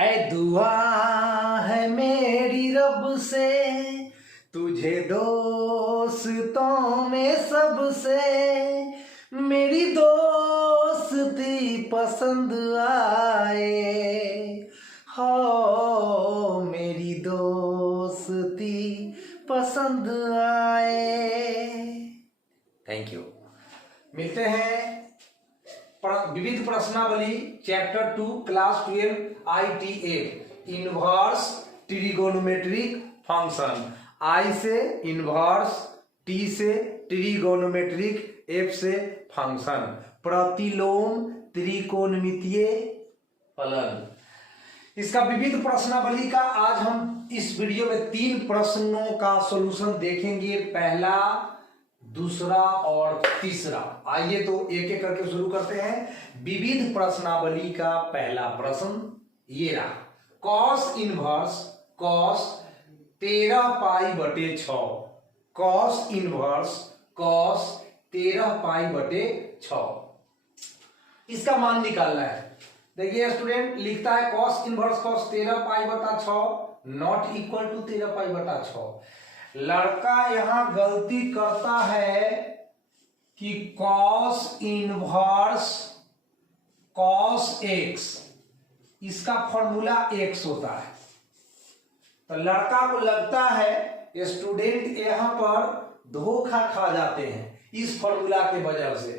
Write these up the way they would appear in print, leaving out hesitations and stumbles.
ऐ दुआ है मेरी रब से तुझे दोस्तों में सबसे मेरी दोस्ती पसंद आए हो मेरी दोस्ती पसंद आए। Thank you. मिलते हैं विविध प्रश्नावली chapter 2 class 12 ITA inverse trigonometric function. I से इनवर्स, T से ट्रिगोनोमेट्रिक, F से फंक्शन, प्रतिलोम त्रिकोणमितीय फलन। इसका विविध प्रश्नावली का आज हम इस वीडियो में 3 प्रश्नों का सॉल्यूशन देखेंगे, पहला, दूसरा और तीसरा। आइए तो एक एक करके शुरू करते हैं। विविध प्रश्नावली का पहला प्रश्न ये रहा, cos inverse cos 13π/6, cos inverse cos 13π/6 इसका मान निकालना है। देखिए स्टूडेंट लिखता है cos inverse cos 13π/6 not equal to 13π/6। लड़का यहां गलती करता है कि कॉस इनवर्स कॉस x, इसका फॉर्मूला x होता है। तो लड़का को लगता है स्टूडेंट यहां पर धोखा खा जाते हैं इस फॉर्मूला के वजह से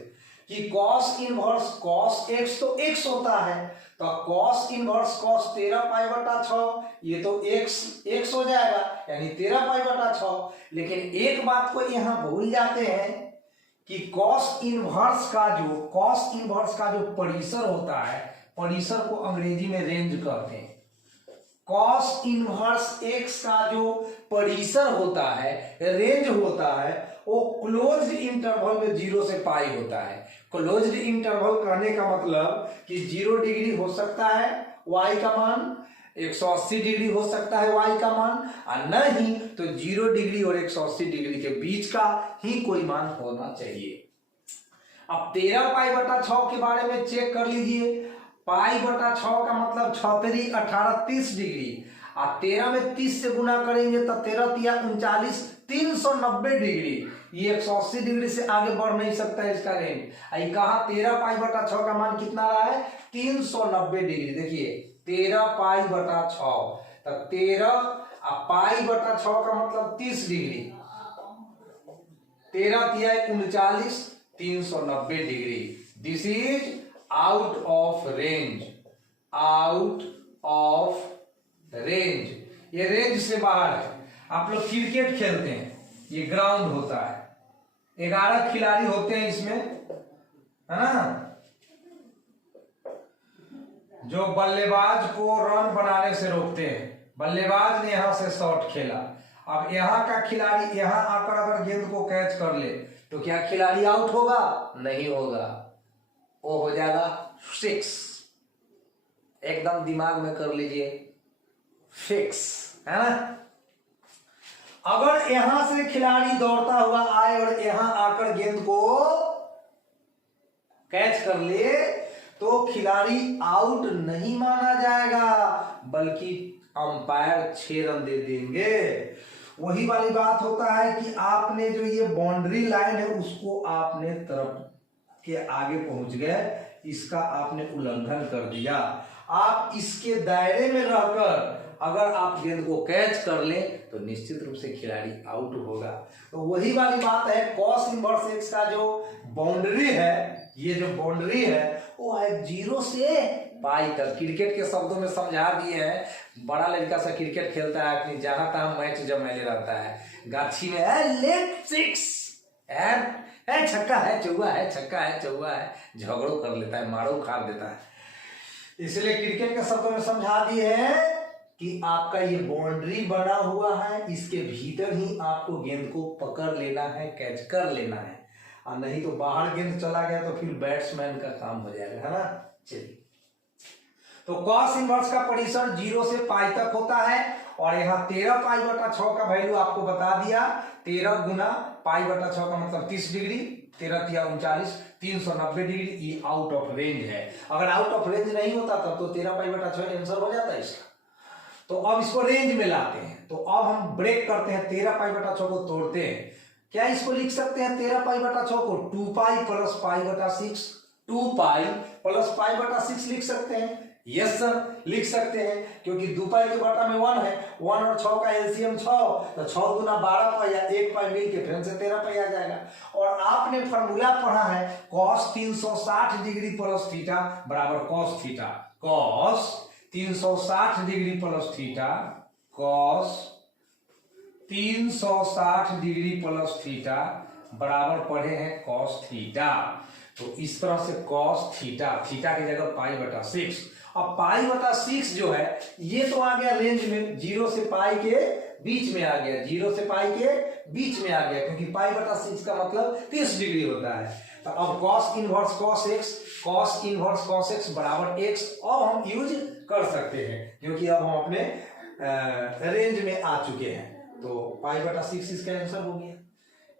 कि कॉस इनवर्स कॉस x तो x होता है, तो कॉस इनवर्स कॉस 13π/6 ये तो x हो जाएगा, यानी 13π/6। लेकिन एक बात को यहां भूल जाते हैं कि कॉस इनवर्स का जो परिसर होता है, परिसर को अंग्रेजी में रेंज कहते हैं। कॉस इनवर्स x का जो परिसर होता है, रेंज होता है, वो क्लोज्ड इंटरवल में 0 से पाई होता है। क्लोज्ड इंटरवल कहने का मतलब कि 0 डिग्री हो सकता है y का मान, 180 डिग्री हो सकता है y का मान, और नहीं तो 0 डिग्री और 180 डिग्री के बीच का ही कोई मान होना चाहिए। अब 13π/6 के बारे में चेक कर लीजिए। π/6 का मतलब 6 18 30 डिग्री, और 13 में 30 से गुना करेंगे तो 13 × 39 390 डिग्री। ये 180 डिग्री से आगे बढ़ नहीं सकता है इसका रेंज। कहा 13π/6 का मान कितना रहा है, 390 डिग्री। देखिए 13π/6 तो 13 π/6 का मतलब 30 degree, 13 × 39 390 degree. This is out of range, out of range, ये रेंज से बाहर है। आप लोग क्रिकेट खेलते हैं, ये ग्राउंड होता है, 11 खिलाड़ी होते हैं इसमें, है ना, जो बल्लेबाज को रन बनाने से रोकते हैं। बल्लेबाज ने यहां से शॉट खेला, अब यहां का खिलाड़ी यहां आकर अगर गेंद को कैच कर ले तो क्या खिलाड़ी आउट होगा? नहीं होगा, वो हो जाएगा 6। एकदम दिमाग में कर लीजिए, फिक्स, है ना। अगर यहां से खिलाड़ी दौड़ता हुआ आए और यहां आकर गेंद को कैच कर ले तो खिलाड़ी आउट नहीं माना जाएगा, बल्कि अंपायर 6 रन दे देंगे। वही वाली बात होता है कि आपने जो ये बाउंड्री लाइन है उसको आपने तरफ के आगे पहुंच गए, इसका आपने उल्लंघन कर दिया। आप इसके दायरे में रहकर अगर आप गेंद को कैच कर ले तो निश्चित रूप से खिलाड़ी आउट होगा। तो वही वाली बात है, कॉस इनवर्स x का जो बाउंड्री है, ये जो बाउंड्री है वो है 0 से पाई तक। क्रिकेट के शब्दों में समझा दिए हैं, बड़ा लड़का सा क्रिकेट खेलता है, अपनी जहां तहां मैच जब मैंने रहता है, गाछी में लेग 6 है, छक्का है चौवा है, छक्का है चौवा है, झगड़ो कर लेता है, मारो खार देता है। इसलिए क्रिकेट के शब्दों में समझा दिए हैं कि आपका ये बाउंड्री बना हुआ है, इसके भीतर ही आपको गेंद को पकड़ लेना है, कैच कर लेना है, और नहीं तो बाहर गेंद चला गया तो फिर बैट्समैन का काम हो जाएगा, है ना। चलिए, तो कॉस इनवर्स का परिसर 0 से पाई तक होता है, और यहाँ 13π/6 का वैल्यू आपको बता दिया। 13 × π/6 का मतलब 30 डिग्री, 13 × 39 390 डिग्री, ये आउट ऑफ रेंज है। अगर आउट ऑफ रेंज नहीं होता तब तो 13π/6 आंसर हो जाता है इसका। तो अब इसको रेंज में लाते हैं, तो अब हम ब्रेक करते हैं, 13π/6 को तोड़ते हैं। क्या इसको लिख सकते हैं 13π/6 को 2π + π/6, 2π + π/6 लिख सकते हैं? यस सर, लिख सकते हैं, क्योंकि 2π के बटा में 1 है, 1 और 6 का एलसीएम 6, तो 6 गुना 12π या 1π मिल के फिर से 13π आ जाएगा। और आपने फॉर्मूला पढ़ा है cos 360 डिग्री प्लस थीटा बराबर cos theta, cos 360 degree plus theta, cos 360 degree plus theta बराबर पढ़े हैं cos थीटा। तो इस तरह से cos थीटा, थीटा की जगह π/6। अब π/6 जो है ये तो आ गया रेंज में, 0 से पाई के बीच में आ गया, 0 से पाई के बीच में आ गया, क्योंकि π/6 का मतलब 30 डिग्री होता है। तो अब cos inverse cos x, cos inverse cos x बराबर x अब हम यूज कर सकते हैं, क्योंकि अब हम अपने रेंज में आ चुके हैं। तो π/6 इसका आंसर हो गया।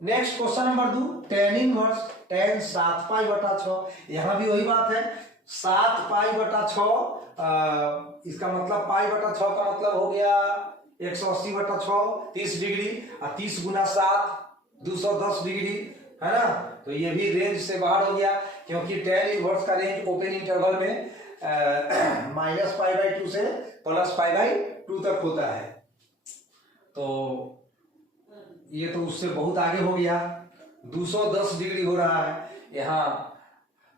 Next question number 2, tan inverse tan 7π/6। यहां भी वही बात है, 7π/6, इसका मतलब π/6 का मतलब हो गया 180/6, 30 डिग्री, और 30 गुना 7 210 डिग्री, है ना। तो ये भी रेंज से बाहर हो गया, क्योंकि tan इनवर्स का रेंज ओपन इंटरवल में -π/2 से +π/2 तक होता है। तो ये तो उससे बहुत आगे हो गया, 210 डिग्री हो रहा है, यहाँ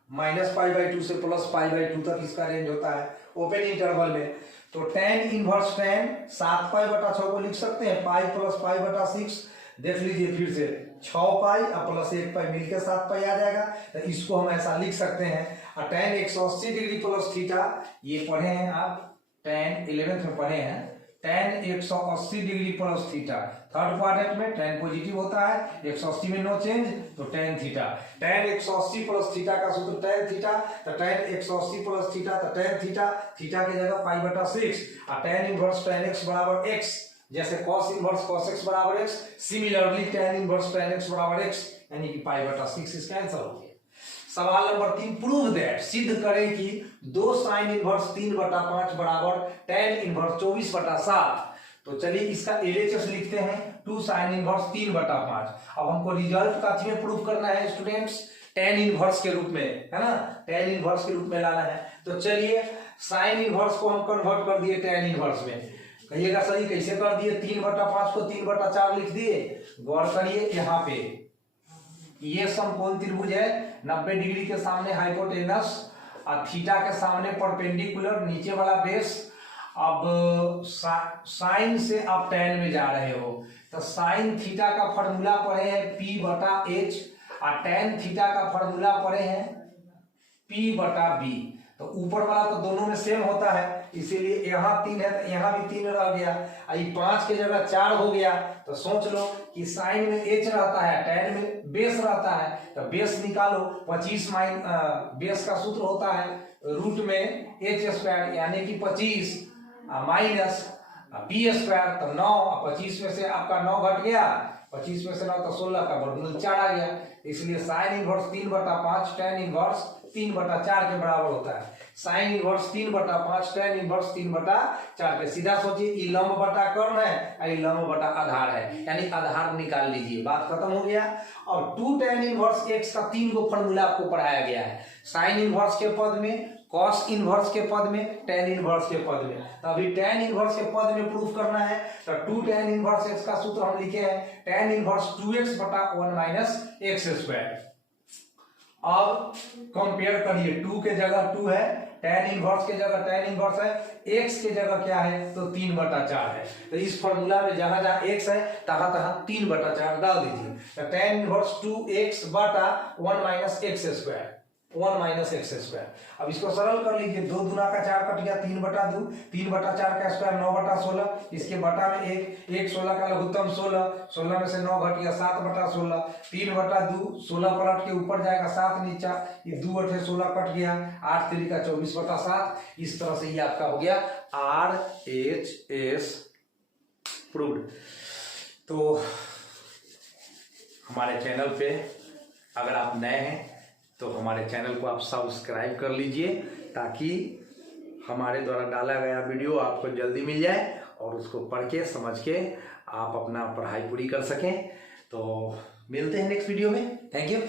-π/2 से +π/2 तक इसका रेंज होता है ओपन इंटरवल में। तो tan इनवर्स tan 7π/6 को लिख सकते हैं π + π/6। देख लीजिए फिर से 6π और +1π मिलकर 7π आ जाएगा, तो इसको हम ऐसा लिख सकते हैं। और tan 180 डिग्री प्लस थीटा, ये पढ़े हैं आप, tan 11th में पढ़े हैं, tan 180 degree plus theta, third quadrant में tan पॉजिटिव होता है, 180 में नो चेंज, तो tan theta, tan 180 plus theta का सूत्र tan थीटा, तो tan 180 प्लस थीटा, तो tan थीटा, थीटा की जगह π/6, और tan इनवर्स tan x बराबर x, जैसे cos इनवर्स cos x बराबर x, similarly tan inverse tan x बराबर x, यानी कि π/6 इसका आंसर हो गया। सवाल नंबर 3, प्रूव दैट, सिद्ध करें कि 2 sin इनवर्स 3/5 बराबर tan इनवर्स 24/7। तो चलिए इसका LHS लिखते हैं, 2 sin इनवर्स 3/5। अब हमको रिजल्ट का में प्रूव करना है स्टूडेंट्स, tan इनवर्स के रूप में, है ना, tan इनवर्स के रूप में लाना है। तो चलिए sin इनवर्स को हम कन्वर्ट कर दिए tan इनवर्स में। कहिएगा सही कैसे कर दिए, 3/5 को 3/4 लिख दिए। गौर करिए, यहाँ पे ये समकोण त्रिभुज है, 90 डिग्री के सामने हाइपोटेनस और थीटा के सामने परपेंडिकुलर, नीचे वाला बेस। अब साइन से आप tan में जा रहे हो, तो साइन थीटा का फॉर्मूला पढ़े हैं P/H, और tan थीटा का फॉर्मूला पढ़े हैं P/B। तो ऊपर वाला तो दोनों में सेम होता है, इसीलिए यहाँ 3 है तो यहाँ भी 3 रह गया, 5 की जगह 4 हो गया। तो सोच लो कि साइन में h रहता है, tan में बेस रहता है, तो बेस निकालो, 25 बेस का सूत्र होता है रूट में h² यानी कि 25 माइनस b², तो 9, 25 में से आपका 9 घट गया, 25 में से 9 तो 16 का वर्गमूल 4 आ गया। इसलिए साइन इनवर्स 3/5 tan इनवर्स 3/4 के बराबर होता है। साइन इनवर्स 3/5 tan इनवर्स 3/4 के, सीधा सोचिए ये लंब बटा कर्ण है और ये लंब बटा आधार है, यानी आधार निकाल लीजिए, बात खत्म हो गया। और 2 tan इनवर्स x का 3 गो फॉर्मूला आपको पढ़ाया गया है, साइन इनवर्स के पद में, कॉस इनवर्स के पद में, tan इनवर्स के पद में। तो अभी tan इनवर्स के पद में प्रूफ करना है, तो 2 tan इनवर्स x का सूत्र हम लिखे हैं tan इनवर्स 2x/1 - x²। अब कंपेयर करिए, 2 के जगह 2 है, tan इनवर्स के जगह tan इनवर्स है, x के जगह क्या है तो 3/4 है। तो इस फॉर्मूला में जहां जहां x है तहां 3/4 डाल दीजिए। तो tan inverse 2x/1 - x², 1 - x²। अब इसको सरल कर लीजिए, 2 दूना का 4 कट गया, 3/2, 3/4 का स्क्वायर 9/16, इसके बटा में 1 16 का लघुत्तम 16, 16 में से 9 घट गया 7/16, 3/2, 16 पलट के ऊपर जाएगा 7 नीचा, ये 2 8 16 कट गया, 8 3 का 24/7। इस तरह से ये आपका हो गया RHS प्रूव्ड। तो हमारे चैनल पे अगर आप नए हैं तो हमारे चैनल को आप सब्सक्राइब कर लीजिए ताकि हमारे द्वारा डाला गया वीडियो आपको जल्दी मिल जाए और उसको पढ़ के समझ के आप अपना पढ़ाई पूरी कर सकें। तो मिलते हैं नेक्स्ट वीडियो में। Thank you.